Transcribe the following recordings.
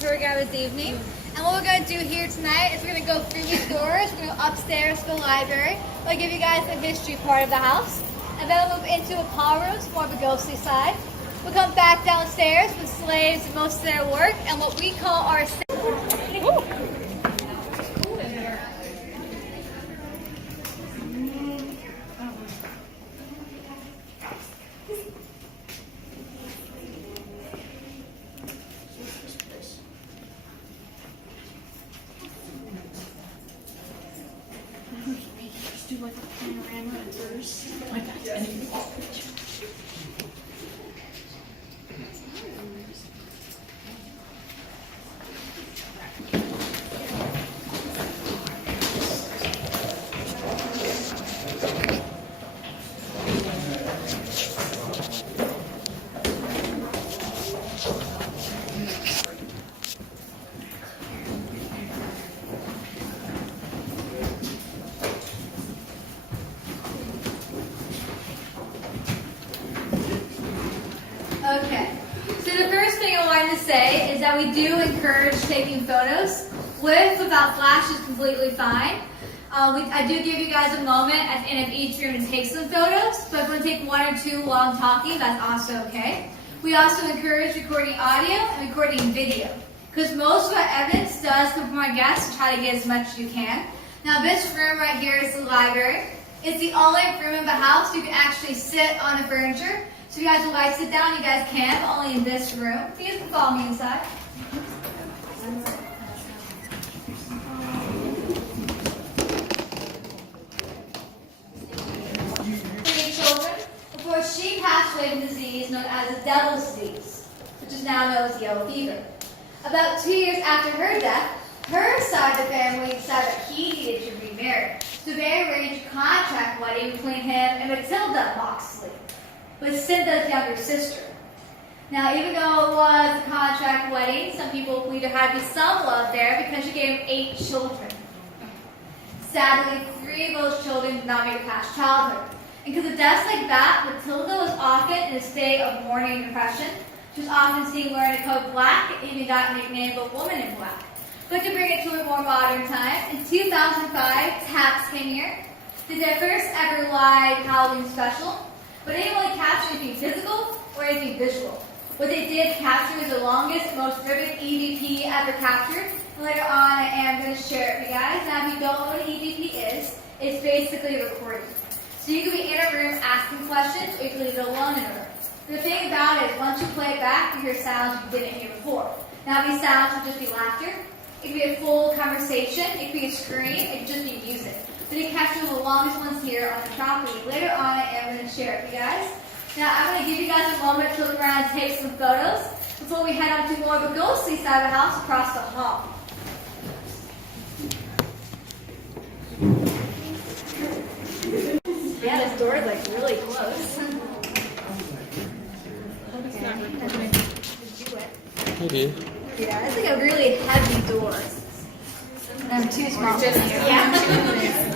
tour guide this evening. And what we're going to do here tonight is we're going to go through these doors. We're going to go upstairs to the library. We'll give you guys the history part of the house. And then we'll move into a pawn room, more of a ghostly side. We'll come back downstairs with slaves and most of their work and what we call our... Do like a panorama first. Like that. And then all pictures. Okay, so the first thing I wanted to say is that we do encourage taking photos. Without flash is completely fine. I do give you guys a moment at the end of each room to take some photos, but if you want to take one or two while I'm talking, that's also okay. We also encourage recording audio and recording video, because most of our evidence does come from our guests to try to get as much as you can. Now this room right here is the library. It's the only room in the house you can actually sit on the furniture. So if you guys would like to sit down, you guys can, but only in this room. You guys can follow me inside. Children, before she passed away from a disease known as the devil's disease, which is now known as yellow fever. About 2 years after her death, her side of the family decided that he needed to remarry. So they arranged a contract wedding between him and Matilda Moxley, with Cynthia's younger sister. Now, even though it was a contract wedding, some people believe there had to be some love there because she gave him 8 children. Sadly, 3 of those children did not make it past childhood. And because of deaths like that, Matilda was often in a state of mourning and depression. She was often seen wearing a coat of black and even got nicknamed the Woman in Black. But to bring it to a more modern time, in 2005, Taps came here, did their first ever live Halloween special. But they didn't really capture anything physical or anything visual. What they did capture is the longest, most vivid EVP ever captured. And later on, I am going to share it with you guys. Now, if you don't know what an EVP is, it's basically a recording. So you can be in a room asking questions, or you can leave it alone in a room. The thing about it is, once you play it back, you hear sounds you didn't hear before. Now, these sounds could just be laughter. It could be a full conversation. It could be a scream. It could just be music. But it captures the longest ones here on the property. Later on, I am going to share it with you guys. Now, I'm going to give you guys a moment to look around and take some photos before we head on to more of a ghostly side of the house across the hall. Yeah, this door is like really close. Maybe. Yeah, it's like a really heavy door. I'm too small. Yeah.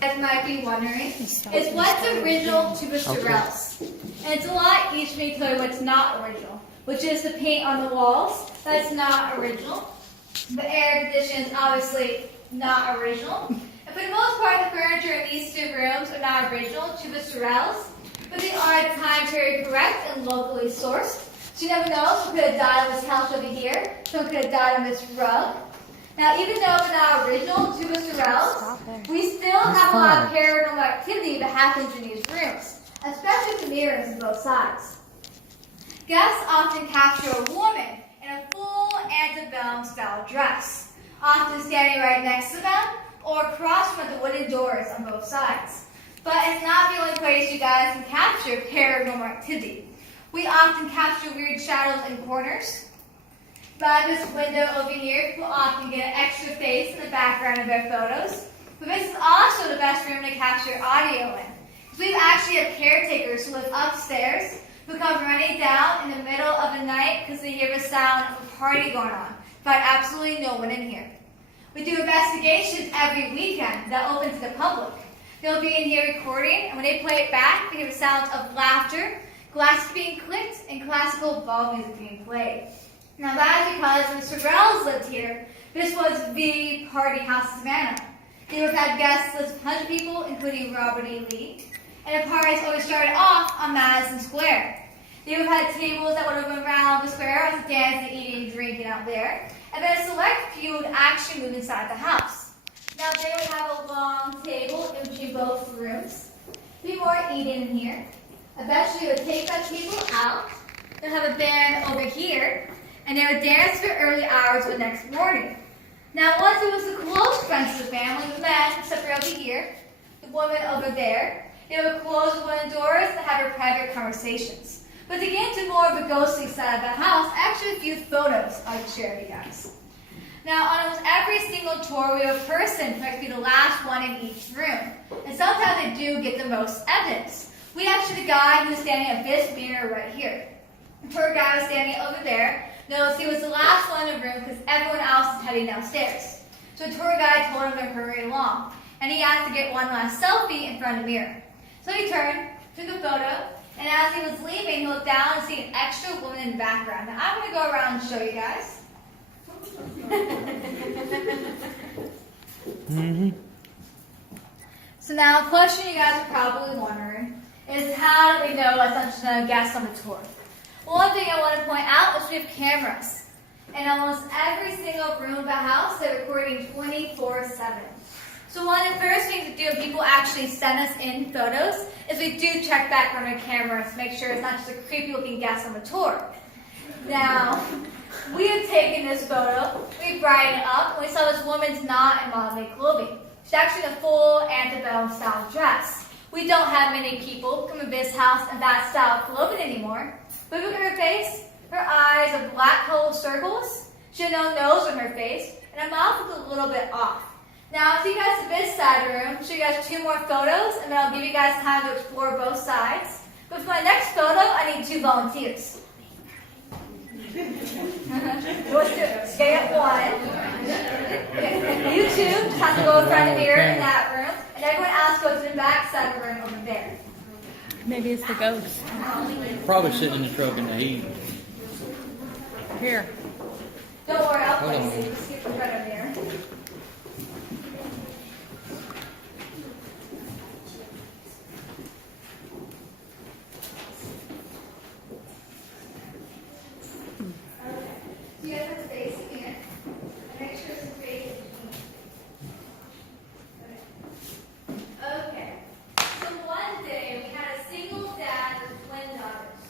You might be wondering, is what's original to the Sorrels? And it's a lot easier for me to tell you what's not original, which is the paint on the walls. That's not original. The air conditioning is obviously not original. And for the most part, the furniture in these 2 rooms are not original to the Sorrels, but they are at times very correct and locally sourced. So you never know, someone could have died on this couch over here, someone could have died on this rug. Now, even though it's not original to the Sorrels, we still have a lot of paranormal activity that happens in these rooms, especially with the mirrors on both sides. Guests often capture a woman in a full antebellum style dress, often standing right next to them or across from the wooden doors on both sides. But it's not the only place you guys can capture paranormal activity. We often capture weird shadows in corners. By this window over here, people often get an extra face in the background of their photos. But this is also the best room to capture audio in. So we actually have caretakers who live upstairs who come running down in the middle of the night because they hear the sound of a party going on, but absolutely no one in here. We do investigations every weekend that open to the public. They'll be in here recording, and when they play it back, they hear the sounds of laughter, glasses being clicked, and classical ball music being played. Now that is because when the Sorrells lived here, this was the party house in Savannah. They would have had guests of 100 people, including Robert E. Lee, and the parties always started off on Madison Square. They would have had tables that would have been around the square with dancing, eating, drinking out there, and then a select few would actually move inside the house. Now they would have a long table in between both rooms. Be more eating in here. Eventually they would take that table out. They'll have a band over here, and they would dance for early hours of the next morning. Now once it was the close friends of the family, the men, except for over here, the woman over there, they would close the wooden doors and have their private conversations. But to get into more of the ghostly side of the house, I actually have a few photos I'd like to share with you guys. Now, on almost every single tour, we have a person who might be the last one in each room. And sometimes they do get the most evidence. We actually the guy who's standing at this mirror right here. The tour guide was standing over there. Notice he was the last one in the room because everyone else is heading downstairs. So the tour guide told him to hurry along. And he asked to get one last selfie in front of the mirror. So he turned, took a photo, and as he was leaving, he looked down and see an extra woman in the background. Now I'm going to go around and show you guys. So now a question you guys are probably wondering is how do we know that's not just a guest on the tour? Well, one thing I want to point out is we have cameras. In almost every single room of the house, they're recording 24/7. So one of the first things we do when people actually send us in photos is we do check back on our cameras to make sure it's not just a creepy looking guest on the tour. Now, we have taken this photo, we brightened it up, and we saw this woman's not in modern day clothing. She's actually in a full antebellum style dress. We don't have many people come to this house in that style of clothing anymore. But look at her face. Her eyes are black colored circles. She had no nose on her face, and her mouth looks a little bit off. Now, I'll take you guys to this side of the room, show you guys 2 more photos, and then I'll give you guys time to explore both sides. But for my next photo, I need 2 volunteers. Let's do it. Get one. Okay. You 2 just have to go in front of the mirror in that room, and everyone else goes to the back side of the room over there. Maybe it's the ghost. Probably sitting in the truck in the heat. Here. Don't worry, I'll place you. Just get in front of the mirror. You guys have to face it here. And make sure it's straight. Okay. So one day we had a single dad with twin daughters.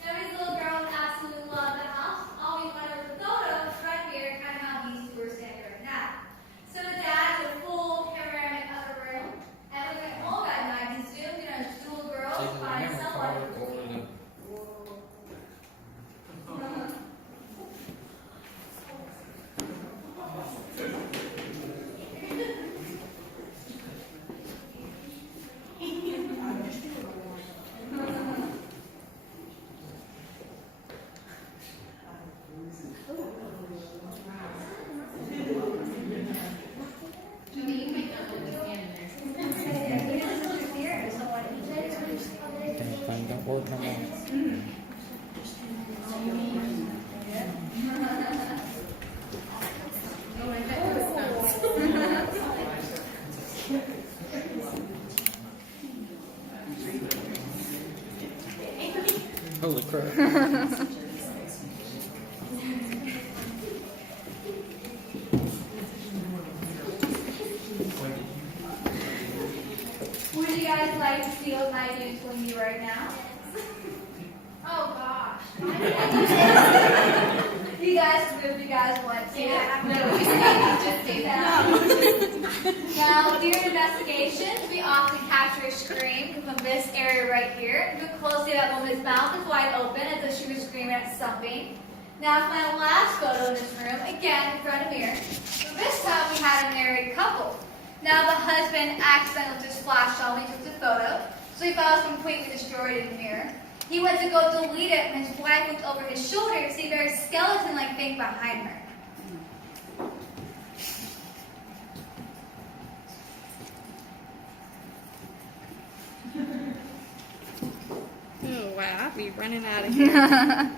Now these little girls absolutely love the house. All we wanted was a photo right here, kind of how these 2 are standing right now. So the dad did a full panoramic of the room. And when we went home that night, he zoomed in on his 2 little girls by someone. Thing don't work no more. Holy crap. Would you guys like to see what my dude's doing you right now? Oh gosh. You guys can move if you guys want to. Yeah. No, just do that. Now, during investigations, we often capture a scream from this area right here. Look closely, that woman's mouth is wide open as though she was screaming at something. Now, for my last photo in this room, again in front of the mirror. So this time we had a married couple. Now the husband accidentally just flashed on when he took the photo, so he thought it was completely destroyed in the mirror. He went to go delete it when his wife looked over his shoulder to see a very skeleton-like thing behind her. Oh, wow, I'll be running out of here.